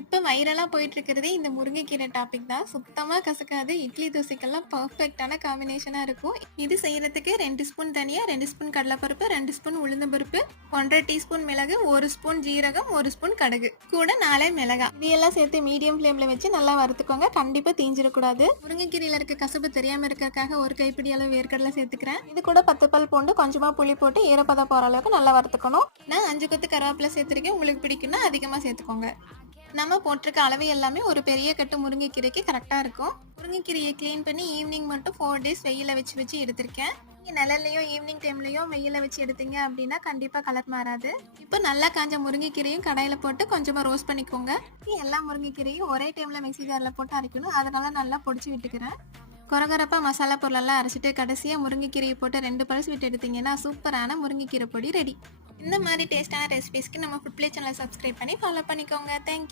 இப்ப வைரலா போயிட்டு இருக்கிறதே இந்த முருங்கைக்கீரை டாபிக் தான். சுத்தமா கசக்காது. இட்லி, தோசைக்கெல்லாம் பெர்ஃபெக்ட்டான காம்பினேஷனா இருக்கும். இது செய்யறதுக்கு 2 ஸ்பூன் தனியா, 2 ஸ்பூன் கடலைப்பருப்பு, 2 ஸ்பூன் உளுந்தம்பருப்பு, 1 1/2 டீஸ்பூன் மிளகு, 1 ஸ்பூன் ஜீரகம், 1 ஸ்பூன் கடுகு, கூட 4 மிளகாய். இதையெல்லாம் சேர்த்து மீடியம் ஃப்ளேம்ல வச்சு நல்லா வறுத்துக்கோங்க. கண்டிப்பா தீஞ்சிடக்கூடாது. முருங்கைக்கீரையில இருக்க கசப்பு தெரியாம இருக்கறதுக்காக ஒரு கைப்பிடி அளவு வேர்க்கடலை சேர்த்துக்கிறேன். இது கூட 10 பல் பூண்டு, கொஞ்சமா புளி போட்டு ஈரப்பதம் போற அளவுக்கு நல்லா வறுத்துக்கணும். நான் 5 கொத்து கருவேப்பிலை சேர்த்திருக்கேன். உங்களுக்கு பிடிக்கும்னா அதிகமா சேர்த்துக்கோங்க. நம்ம போட்டிருக்க அளவு எல்லாமே ஒரு பெரிய கட்டு முருங்கைக்கீரைக்கு கரெக்டாக இருக்கும். முருங்கைக்கீரையை க்ளீன் பண்ணி ஈவினிங் மட்டும் 4 டேஸ் வெயில வச்சு எடுத்திருக்கேன். நீங்கள் நிழல்லையோ ஈவினிங் டைம்லையோ வெயில வச்சு எடுத்தீங்க அப்படின்னா கண்டிப்பாக கலர் மாறாது. இப்போ நல்லா காஞ்ச முருங்கைக்கீரையும் கடாயில் போட்டு கொஞ்சமாக ரோஸ்ட் பண்ணிக்கோங்க. எல்லா முருங்கைக்கீரையும் ஒரே டைமில் மிக்ஸி ஜாரில் போட்டு அரைக்கணும். அதனால நல்லா பொடிச்சு விட்டுக்கிறேன். கொரகொரப்பாக மசாலா பொருளெல்லாம் அரைச்சிட்டு கடைசியாக முருங்கைக்கீரையை போட்டு 2 பல்ஸ் விட்டு எடுத்தீங்கன்னா சூப்பரான முருங்கைக்கீரை பொடி ரெடி. இந்த மாதிரி டேஸ்டான ரெசிபிஸ்க்கு நம்ம ஃபுட் பிளே சேனலை சப்ஸ்கிரைப் பண்ணி ஃபாலோ பண்ணிக்கோங்க. தேங்க்யூ.